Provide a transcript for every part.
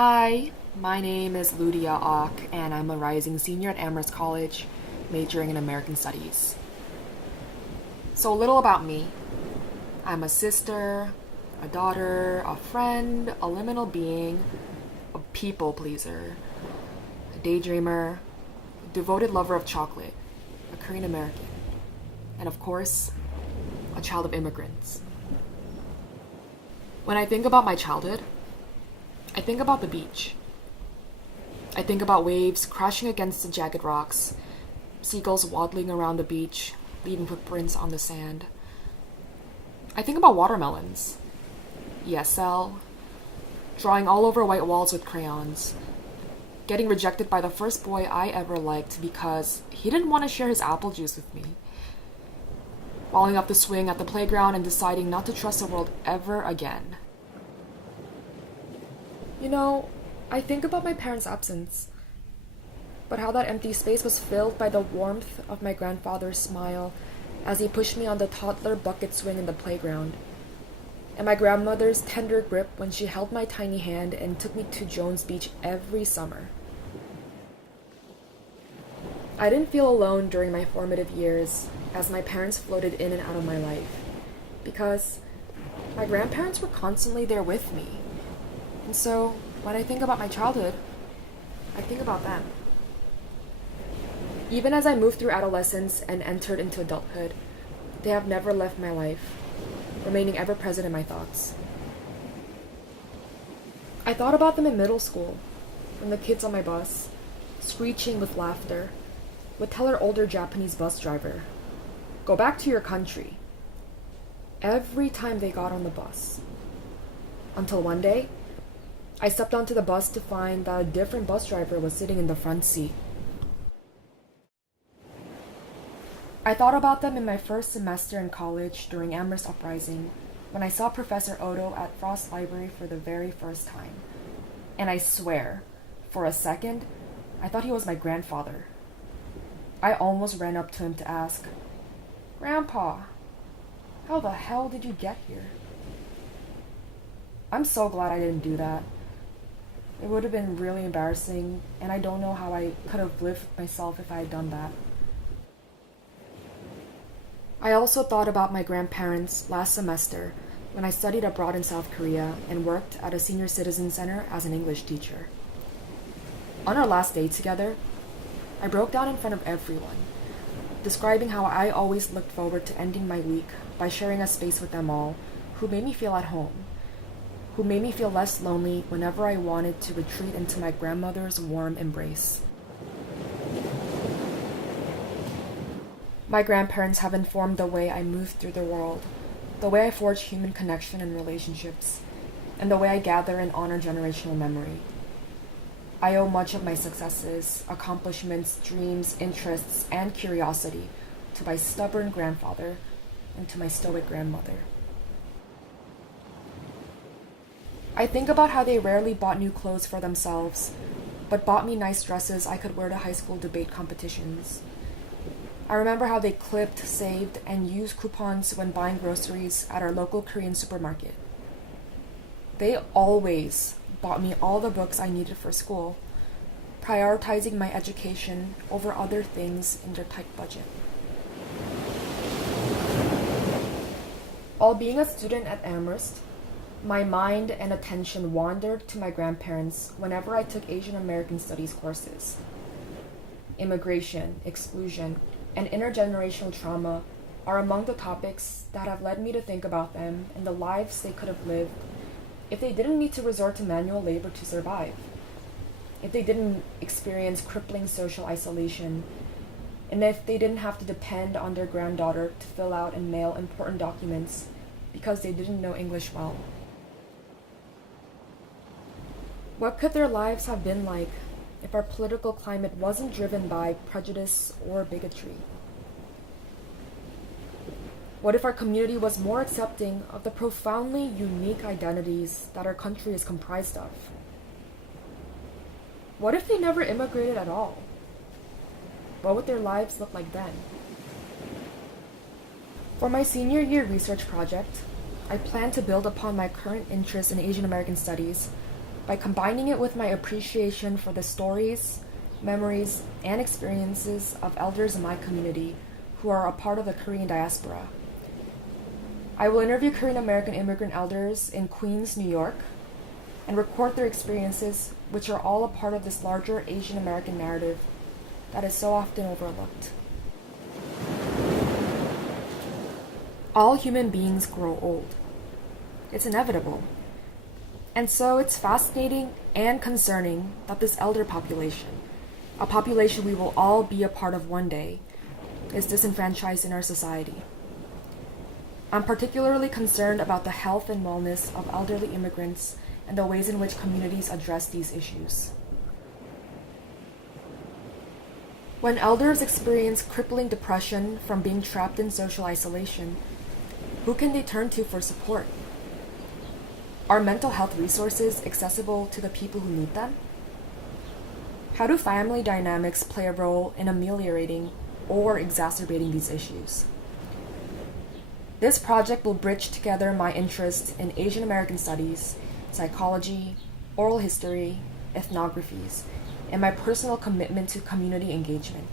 Hi, my name is Ludia Ock, and I'm a rising senior at Amherst College, majoring in American Studies. So, a little about me. I'm a sister, a daughter, a friend, a liminal being, a people pleaser, a daydreamer, a devoted lover of chocolate, a Korean American, and of course, a child of immigrants. When I think about my childhood, I think about the beach. I think about waves crashing against the jagged rocks, seagulls waddling around the beach, leaving footprints on the sand. I think about watermelons, ESL, drawing all over white walls with crayons, getting rejected by the first boy I ever liked because he didn't want to share his apple juice with me, falling off the swing at the playground and deciding not to trust the world ever again. You know, I think about my parents' absence, but how that empty space was filled by the warmth of my grandfather's smile as he pushed me on the toddler bucket swing in the playground, and my grandmother's tender grip when she held my tiny hand and took me to Jones Beach every summer. I didn't feel alone during my formative years as my parents floated in and out of my life, because my grandparents were constantly there with me. And so, when I think about my childhood, I think about them. Even as I moved through adolescence and entered into adulthood, they have never left my life, remaining ever present in my thoughts. I thought about them in middle school, when the kids on my bus, screeching with laughter, would tell our older Japanese bus driver, "Go back to your country," every time they got on the bus. Until one day, I stepped onto the bus to find that a different bus driver was sitting in the front seat. I thought about them in my first semester in college during Amherst Uprising, when I saw Professor Odo at Frost Library for the very first time. And I swear, for a second, I thought he was my grandfather. I almost ran up to him to ask, "Grandpa, how the hell did you get here?" I'm so glad I didn't do that. It would have been really embarrassing, and I don't know how I could have lived with myself if I had done that. I also thought about my grandparents last semester when I studied abroad in South Korea and worked at a senior citizen center as an English teacher. On our last day together, I broke down in front of everyone, describing how I always looked forward to ending my week by sharing a space with them all, who made me feel at home, who made me feel less lonely whenever I wanted to retreat into my grandmother's warm embrace. My grandparents have informed the way I move through the world, the way I forge human connection and relationships, and the way I gather and honor generational memory. I owe much of my successes, accomplishments, dreams, interests, and curiosity to my stubborn grandfather and to my stoic grandmother. I think about how they rarely bought new clothes for themselves, but bought me nice dresses I could wear to high school debate competitions. I remember how they clipped, saved, and used coupons when buying groceries at our local Korean supermarket. They always bought me all the books I needed for school, prioritizing my education over other things in their tight budget. While being a student at Amherst, my mind and attention wandered to my grandparents whenever I took Asian American Studies courses. Immigration, exclusion, and intergenerational trauma are among the topics that have led me to think about them and the lives they could have lived if they didn't need to resort to manual labor to survive, if they didn't experience crippling social isolation, and if they didn't have to depend on their granddaughter to fill out and mail important documents because they didn't know English well. What could their lives have been like if our political climate wasn't driven by prejudice or bigotry? What if our community was more accepting of the profoundly unique identities that our country is comprised of? What if they never immigrated at all? What would their lives look like then? For my senior year research project, I plan to build upon my current interest in Asian American studies by combining it with my appreciation for the stories, memories, and experiences of elders in my community who are a part of the Korean diaspora. I will interview Korean American immigrant elders in Queens, New York, and record their experiences, which are all a part of this larger Asian American narrative that is so often overlooked. All human beings grow old. It's inevitable. And so it's fascinating and concerning that this elder population, a population we will all be a part of one day, is disenfranchised in our society. I'm particularly concerned about the health and wellness of elderly immigrants and the ways in which communities address these issues. When elders experience crippling depression from being trapped in social isolation, who can they turn to for support? Are mental health resources accessible to the people who need them? How do family dynamics play a role in ameliorating or exacerbating these issues? This project will bridge together my interest in Asian American studies, psychology, oral history, ethnographies, and my personal commitment to community engagement.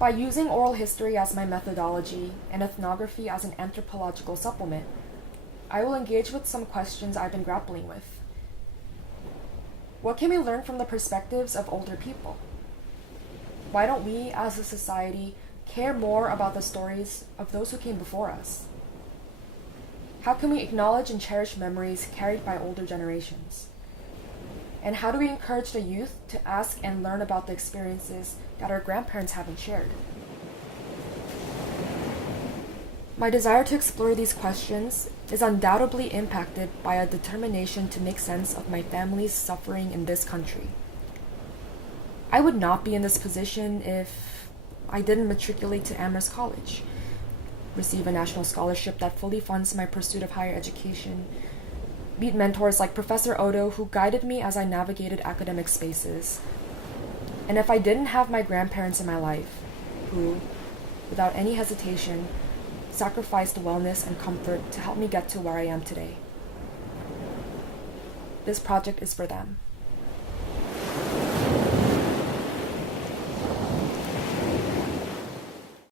By using oral history as my methodology and ethnography as an anthropological supplement, I will engage with some questions I've been grappling with. What can we learn from the perspectives of older people? Why don't we, as a society, care more about the stories of those who came before us? How can we acknowledge and cherish memories carried by older generations? And how do we encourage the youth to ask and learn about the experiences that our grandparents haven't shared? My desire to explore these questions is undoubtedly impacted by a determination to make sense of my family's suffering in this country. I would not be in this position if I didn't matriculate to Amherst College, receive a national scholarship that fully funds my pursuit of higher education, meet mentors like Professor Odo who guided me as I navigated academic spaces, and if I didn't have my grandparents in my life, who, without any hesitation, sacrificed wellness and comfort to help me get to where I am today. This project is for them.